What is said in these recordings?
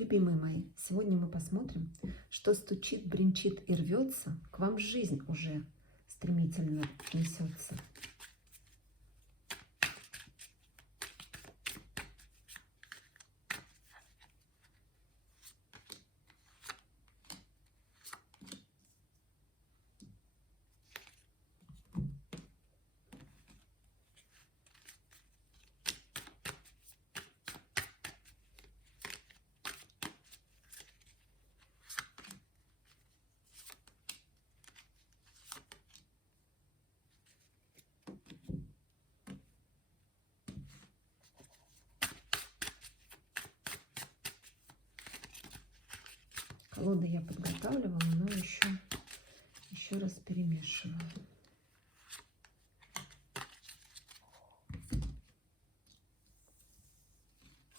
Любимые мои, сегодня мы посмотрим, что стучит, бренчит и рвется, к вам жизнь уже стремительно несется. Колоду я подготавливала, но еще раз перемешиваю.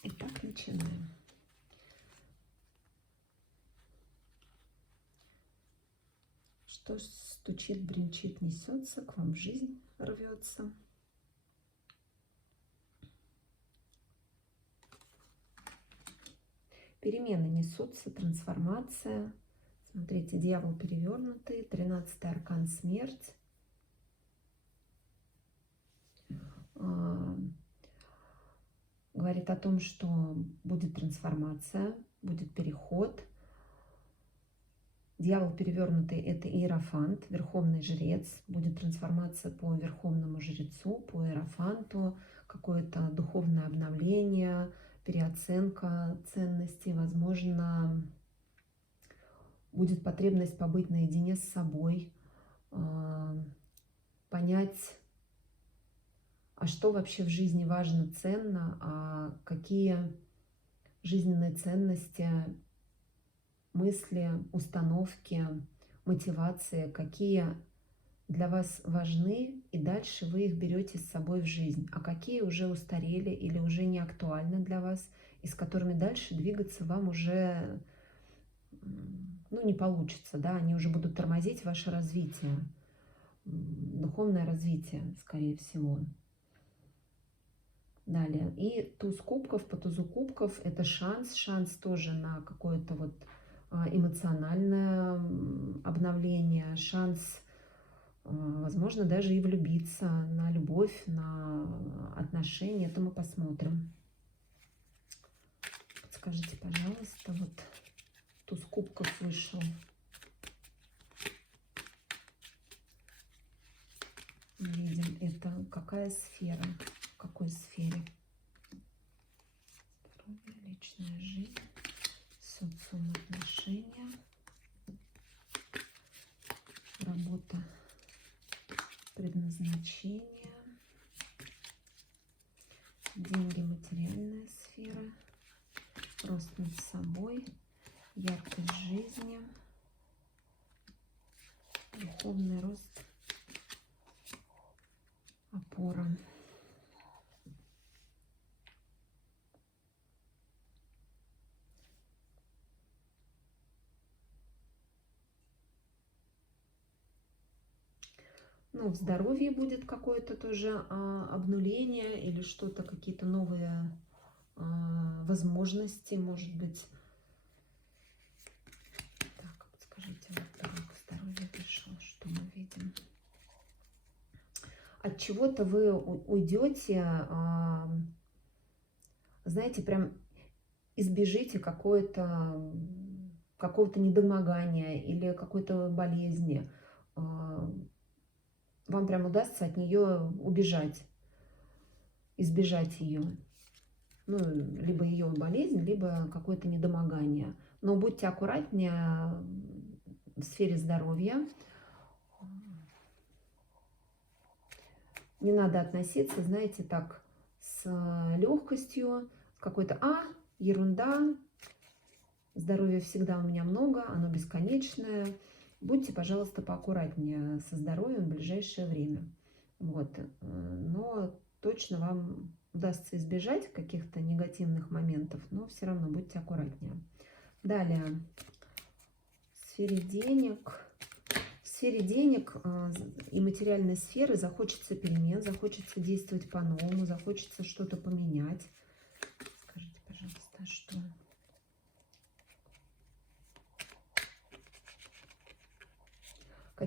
Итак, начинаем. Что стучит, бренчит, несется, к вам жизнь рвется. Перемены несутся, трансформация. Смотрите, дьявол перевернутый, 13-й аркан смерть. Говорит о том, что будет трансформация, будет переход. Дьявол перевернутый – это иерофант, верховный жрец. Будет трансформация по верховному жрецу, по иерофанту, какое-то духовное обновление, переоценка ценностей. Возможно, будет потребность побыть наедине с собой, понять, а что вообще в жизни важно, ценно, а какие жизненные ценности, мысли, установки, мотивации, какие для вас важны, и дальше вы их берете с собой в жизнь, а какие уже устарели или уже не актуальны для вас, и с которыми дальше двигаться вам уже не получится, да, они уже будут тормозить ваше развитие, духовное развитие, скорее всего. Далее. И туз кубков, по тузу кубков это шанс тоже на какое-то вот эмоциональное обновление, шанс, возможно, даже и влюбиться, на любовь, на отношения. Это мы посмотрим. Подскажите, пожалуйста, вот туз кубков вышел. Мы видим, это какая сфера, в какой сфере? Здоровье, личная жизнь, социум, отношения, работа, предназначение, деньги, материальная сфера, рост над собой, яркость жизни, духовный рост, опора. Ну, в здоровье будет какое-то тоже обнуление или что-то, какие-то новые возможности, может быть. Так, подскажите, вот так, здоровье пришло, что мы видим? От чего-то вы уйдете, знаете, прям избежите какого-то недомогания или какой-то болезни. Вам прям удастся от нее убежать, избежать ее. Ну, либо ее болезнь, либо какое-то недомогание. Но будьте аккуратнее в сфере здоровья. Не надо относиться, знаете, так, с легкостью, какой-то, ерунда, здоровья всегда у меня много, оно бесконечное. Будьте, пожалуйста, поаккуратнее со здоровьем в ближайшее время. Вот. Но точно вам удастся избежать каких-то негативных моментов, но все равно будьте аккуратнее. Далее, в сфере денег и материальной сферы захочется перемен, захочется действовать по-новому, захочется что-то поменять. Скажите, пожалуйста, что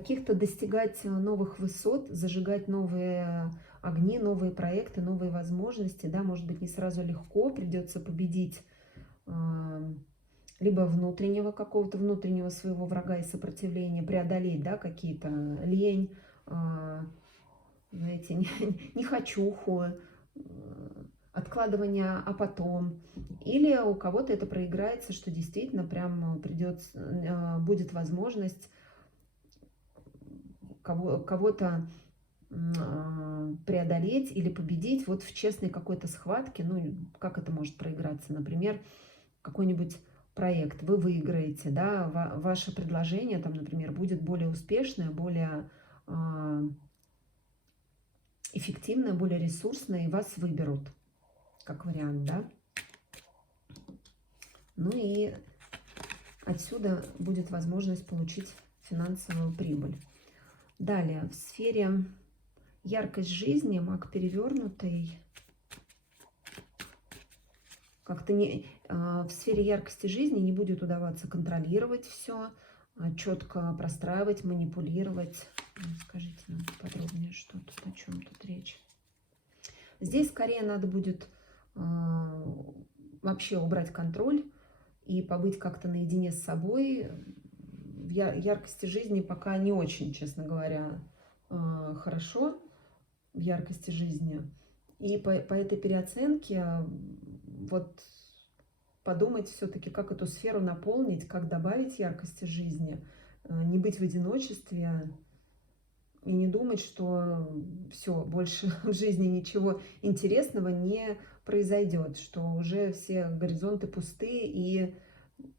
каких-то достигать новых высот, зажигать новые огни, новые проекты, новые возможности, да, может быть, не сразу легко, придется победить либо внутреннего какого-то внутреннего своего врага и сопротивления, преодолеть, да, какие-то лень, знаете, нехочуху, откладывание, а потом. Или у кого-то это проиграется, что действительно прям придется, будет возможность кого-то преодолеть или победить вот в честной какой-то схватке. Ну, как это может проиграться? Например, какой-нибудь проект вы выиграете, да, ваше предложение там, например, будет более успешное, более эффективное, более ресурсное, и вас выберут, как вариант, да. Ну и отсюда будет возможность получить финансовую прибыль. Далее, в сфере яркость жизни, маг перевернутый. Как-то в сфере яркости жизни не будет удаваться контролировать все, четко простраивать, манипулировать. Скажите нам подробнее, что тут, о чем тут речь. Здесь скорее надо будет вообще убрать контроль и побыть как-то наедине с собой. В яркости жизни пока не очень, честно говоря, хорошо в яркости жизни. И по этой переоценке вот подумать все-таки, как эту сферу наполнить, как добавить яркости жизни, не быть в одиночестве и не думать, что все, больше в жизни ничего интересного не произойдет, что уже все горизонты пусты и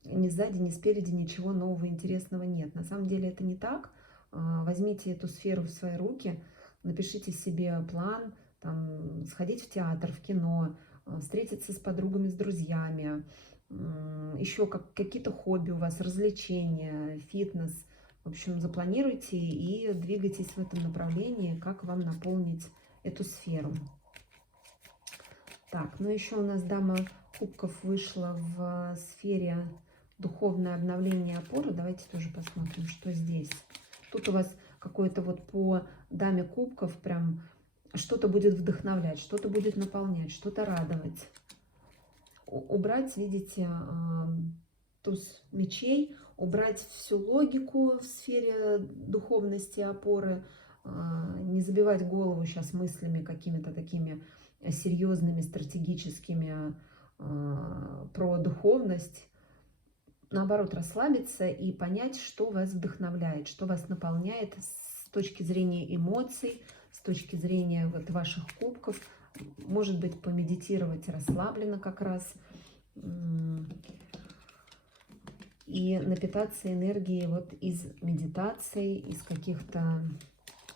ни сзади, ни спереди ничего нового интересного нет. На самом деле это не так. Возьмите эту сферу в свои руки, напишите себе план, там, сходить в театр, в кино, встретиться с подругами, с друзьями, еще какие-то хобби у вас, развлечения, фитнес. В общем, запланируйте и двигайтесь в этом направлении, как вам наполнить эту сферу. Так, ну еще у нас дама кубков вышла в сфере духовное обновление опоры. Давайте тоже посмотрим, что здесь. Тут у вас какое-то вот по даме кубков прям что-то будет вдохновлять, что-то будет наполнять, что-то радовать. Убрать, видите, туз мечей, убрать всю логику в сфере духовности, опоры, не забивать голову сейчас мыслями какими-то такими серьезными, стратегическими про духовность. Наоборот, расслабиться и понять, что вас вдохновляет, что вас наполняет с точки зрения эмоций, с точки зрения вот ваших кубков. Может быть, помедитировать расслабленно как раз. И напитаться энергией вот из медитаций, из каких-то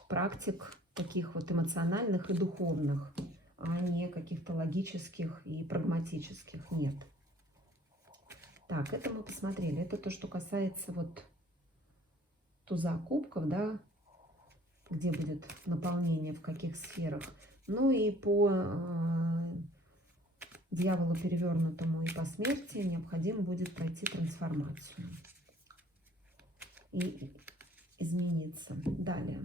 практик таких вот эмоциональных и духовных, а не каких-то логических и прагматических. Нет. Так, это мы посмотрели. Это то, что касается вот туза кубков, да, где будет наполнение, в каких сферах. Ну и по дьяволу перевернутому и по смерти необходимо будет пройти трансформацию и измениться. Далее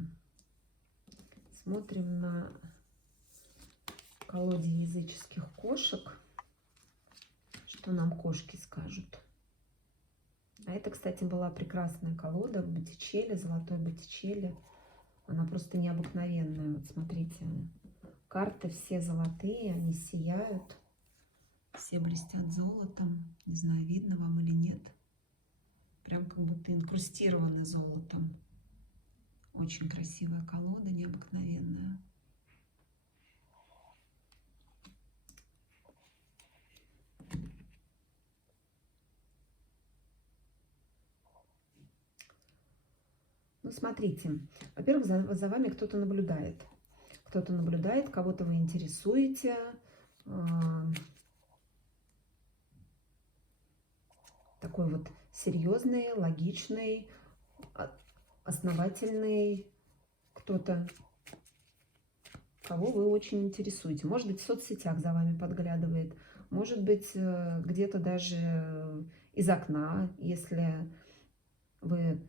смотрим на колоде языческих кошек, что нам кошки скажут. А это, кстати, была прекрасная колода в Боттичелли, золотой Боттичелли. Она просто необыкновенная. Вот смотрите, карты все золотые, они сияют. Все блестят золотом. Не знаю, видно вам или нет. Прям как будто инкрустированы золотом. Очень красивая колода, необыкновенная. Ну, смотрите. Во-первых, за вами кто-то наблюдает. Кто-то наблюдает, кого-то вы интересуете. Такой вот серьезный, логичный, основательный кто-то, кого вы очень интересуете. Может быть, в соцсетях за вами подглядывает, может быть, где-то даже из окна, если вы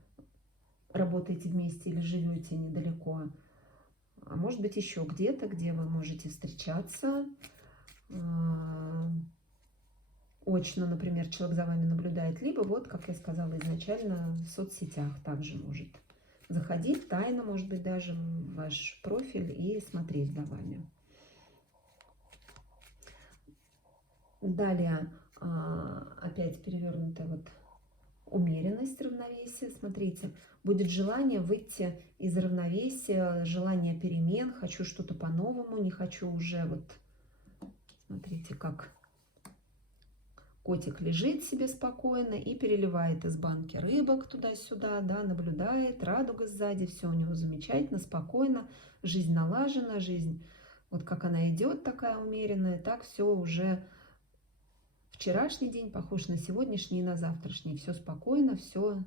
работаете вместе или живете недалеко, а может быть еще где-то, где вы можете встречаться. Очно, например, человек за вами наблюдает, либо вот, как я сказала изначально, в соцсетях также может заходить тайно, может быть, даже в ваш профиль и смотреть за вами. Далее, опять перевернутая вот умеренность, равновесие. Смотрите, будет желание выйти из равновесия, желание перемен, хочу что-то по-новому, не хочу уже вот, смотрите, как котик лежит себе спокойно и переливает из банки рыбок туда-сюда, да, наблюдает, радуга сзади, все у него замечательно, спокойно, жизнь налажена, жизнь, вот как она идет, такая умеренная, так все уже вчерашний день похож на сегодняшний и на завтрашний, все спокойно, все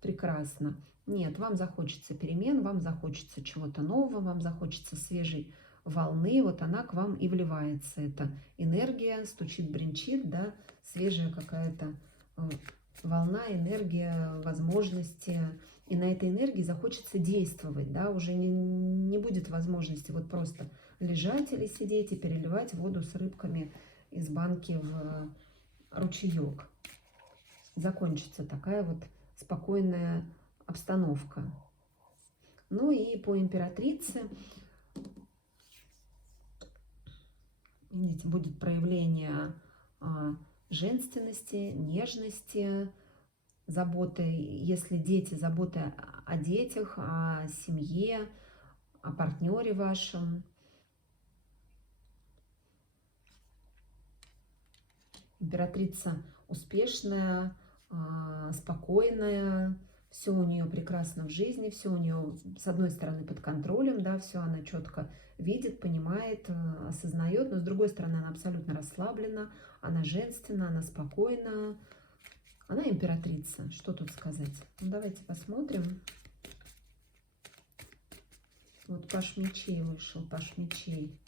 прекрасно. Нет, вам захочется перемен, вам захочется чего-то нового, вам захочется свежей волны, вот она к вам и вливается. Это энергия, стучит, бренчит, да, свежая какая-то волна, энергия, возможности. И на этой энергии захочется действовать, да, уже не будет возможности вот просто лежать или сидеть и переливать воду с рыбками из банки в ручеек. Закончится такая вот спокойная обстановка. Ну и по императрице, видите, будет проявление женственности, нежности, заботы, если дети, заботы о детях, о семье, о партнере вашем. Императрица успешная, спокойная, все у нее прекрасно в жизни, все у нее, с одной стороны, под контролем, да, все она четко видит, понимает, осознает, но с другой стороны, она абсолютно расслаблена, она женственна, она спокойна, она императрица. Что тут сказать? Ну, давайте посмотрим. Вот Паш мечей вышел, Паш мечей.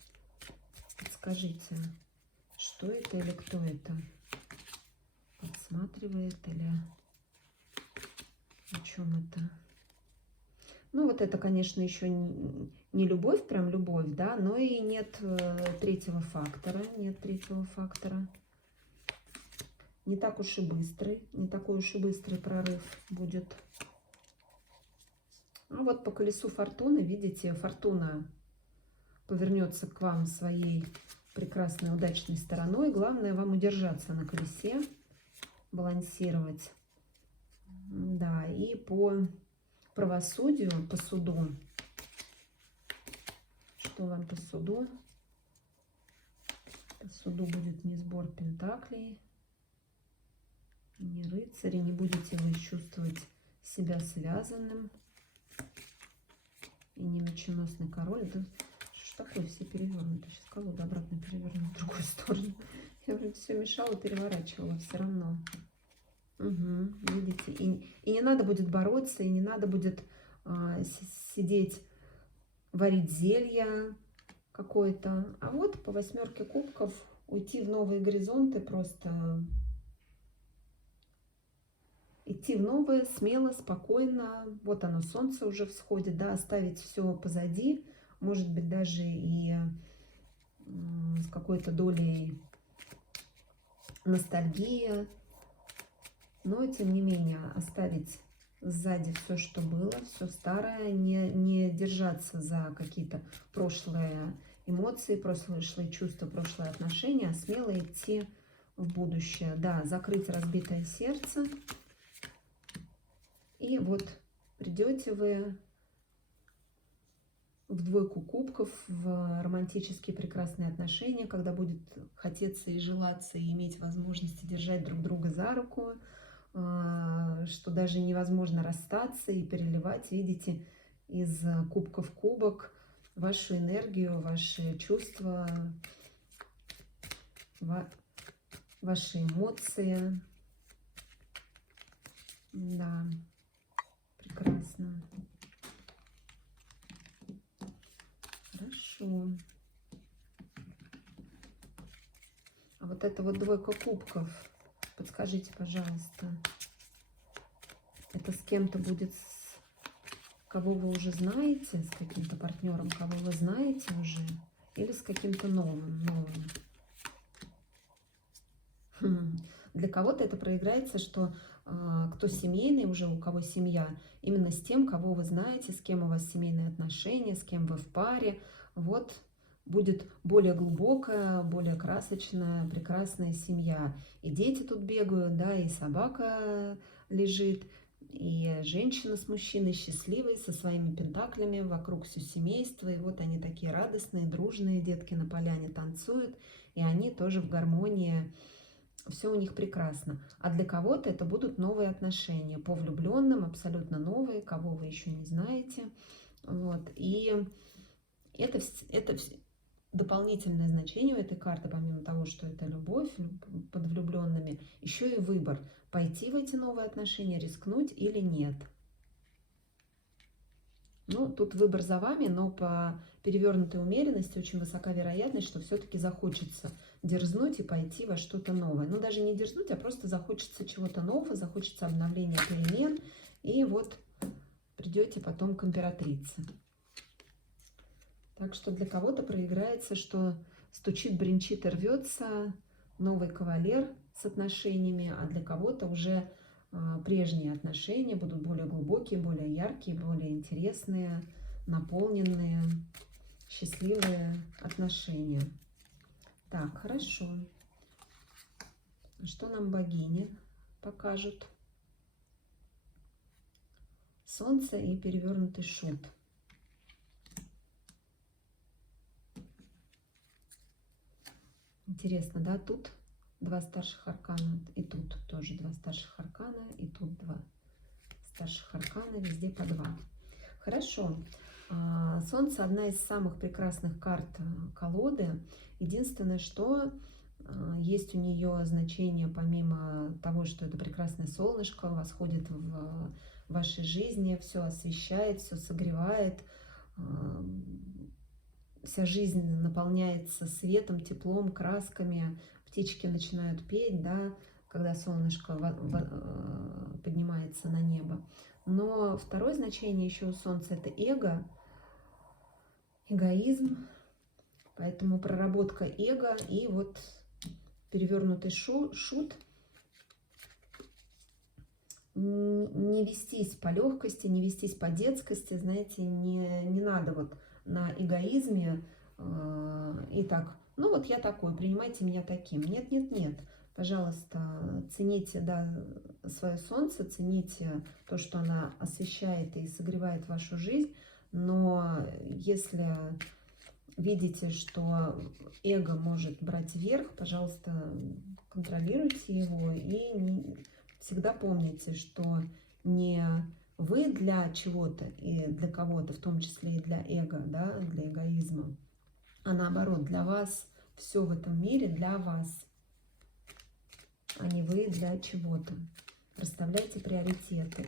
Подскажите, что это или кто это? Подсматривает или о чем это? Ну, вот это, конечно, еще не любовь, прям любовь, да, но и нет третьего фактора, нет третьего фактора. Не так уж и быстрый, не такой уж и быстрый прорыв будет. А вот по колесу фортуны, видите, фортуна повернется к вам своей прекрасной, удачной стороной. Главное вам удержаться на колесе, балансировать. Да, и по правосудию, по суду. Что вам по суду? По суду будет не сбор пентаклей, не рыцари, не будете вы чувствовать себя связанным. И не меченосный король. Да что ж такое, все перевернуты. Сейчас колоду обратно переверну в другую сторону. Я вроде все мешала, переворачивала все равно. Угу, видите, и не надо будет бороться, и не надо будет сидеть, варить зелья какое-то. А вот по 8 кубков уйти в новые горизонты, просто идти в новое, смело, спокойно. Вот оно, солнце уже всходит, да, оставить все позади, может быть, даже и с какой-то долей ностальгии. Но, тем не менее, оставить сзади все, что было, все старое, не держаться за какие-то прошлые эмоции, прошлые чувства, прошлые отношения, а смело идти в будущее. Да, закрыть разбитое сердце. И вот придете вы в 2 кубков, в романтические прекрасные отношения, когда будет хотеться и желаться, и иметь возможности держать друг друга за руку, что даже невозможно расстаться и переливать, видите, из кубка в кубок вашу энергию, ваши чувства, ваши эмоции. Да, прекрасно. Хорошо. А вот это вот 2 кубков. Подскажите, пожалуйста, это с кем-то будет кого вы уже знаете, с каким-то партнером, кого вы знаете уже, или с каким-то новым. Для кого-то это проиграется, что кто семейный, уже у кого семья, именно с тем, кого вы знаете, с кем у вас семейные отношения, с кем вы в паре. Вот будет более глубокая, более красочная, прекрасная семья. И дети тут бегают, да, и собака лежит, и женщина с мужчиной счастливые, со своими пентаклями, вокруг все семейство. И вот они такие радостные, дружные, детки на поляне танцуют, и они тоже в гармонии. Все у них прекрасно. А для кого-то это будут новые отношения, по влюбленным, абсолютно новые, кого вы еще не знаете. Вот. И это дополнительное значение у этой карты, помимо того, что это любовь под влюбленными, еще и выбор, пойти в эти новые отношения, рискнуть или нет. Ну, тут выбор за вами, но по перевернутой умеренности очень высока вероятность, что все-таки захочется дерзнуть и пойти во что-то новое. Ну, даже не дерзнуть, а просто захочется чего-то нового, захочется обновления, перемен. И вот придете потом к императрице. Так что для кого-то проиграется, что стучит, бренчит и рвется новый кавалер с отношениями, а для кого-то уже прежние отношения будут более глубокие, более яркие, более интересные, наполненные, счастливые отношения. Так, хорошо. Что нам богини покажут? Солнце и перевернутый шут. Интересно, да, тут два старших аркана, и тут тоже два старших аркана, и тут два старших аркана, везде по два. Хорошо. Солнце одна из самых прекрасных карт колоды. Единственное, что есть у нее значение, помимо того, что это прекрасное солнышко восходит в вашей жизни, все освещает, все согревает, вся жизнь наполняется светом, теплом, красками, птички начинают петь, да, когда солнышко поднимается на небо. Но второе значение еще у Солнца — это эго, эгоизм, поэтому проработка эго и вот перевернутый шут. Не вестись по легкости, не вестись по детскости, знаете, не надо вот на эгоизме и так, ну вот я такой, принимайте меня таким. Нет, нет, нет. Пожалуйста, цените, да, свое солнце, цените то, что она освещает и согревает вашу жизнь, но если видите, что эго может брать верх, пожалуйста, контролируйте его и всегда помните, что не вы для чего-то и для кого-то, в том числе и для эго, да, для эгоизма, а наоборот, для вас все в этом мире для вас, а не вы для чего-то. Расставляйте приоритеты.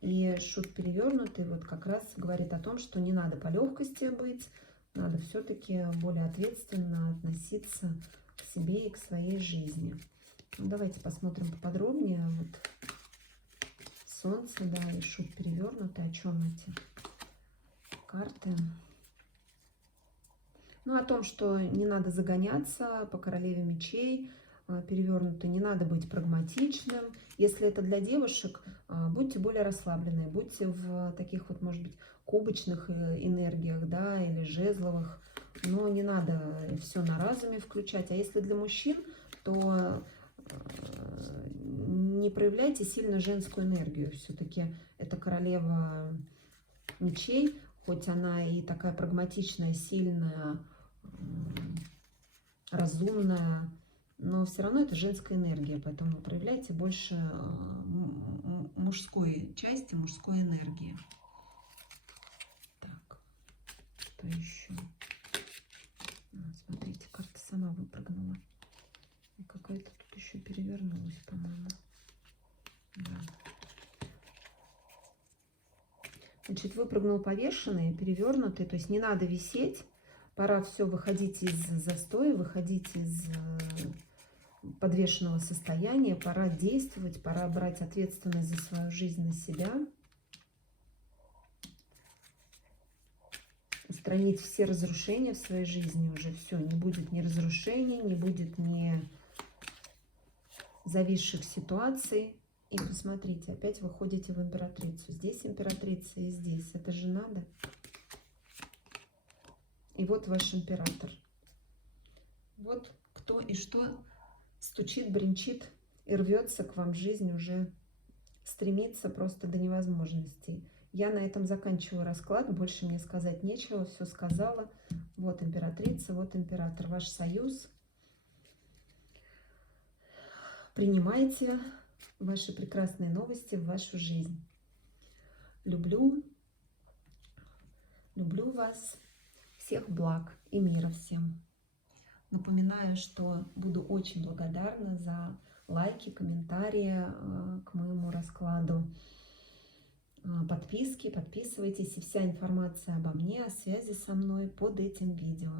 И шут перевернутый вот как раз говорит о том, что не надо по легкости быть, надо все-таки более ответственно относиться к себе и к своей жизни. Ну, давайте посмотрим поподробнее. Вот Солнце, да, и шут перевернутый. О чем эти карты? Ну, о том, что не надо загоняться по королеве мечей, перевернутый, не надо быть прагматичным. Если это для девушек, будьте более расслабленные, будьте в таких вот, может быть, кубочных энергиях, да, или жезловых, но не надо все на разуме включать. А если для мужчин, то не проявляйте сильно женскую энергию. Все-таки это королева мечей, хоть она и такая прагматичная, сильная, разумная, но все равно это женская энергия, поэтому проявляйте больше мужской части, мужской энергии. Так, что еще? Смотрите, карта сама выпрыгнула. И какая-то тут еще перевернулась, по-моему. Да. Значит, выпрыгнул повешенный, перевернутый, то есть не надо висеть. Пора все выходить из застоя, выходить из подвешенного состояния, пора действовать, пора брать ответственность за свою жизнь на себя. устранить все разрушения в своей жизни уже. Все, не будет ни разрушений, не будет ни зависших ситуаций. И посмотрите, опять вы ходите в императрицу. Здесь императрица и здесь. Это же надо. И вот ваш император. Вот кто и что стучит, бренчит и рвется к вам в жизнь, уже стремится просто до невозможностей. Я на этом заканчиваю расклад. Больше мне сказать нечего. Все сказала. Вот императрица, вот император. Ваш союз. Принимайте ваши прекрасные новости в вашу жизнь. Люблю вас. Всех благ и мира всем. Напоминаю, что буду очень благодарна за лайки, комментарии к моему раскладу. Подписки, подписывайтесь. И вся информация обо мне, о связи со мной под этим видео.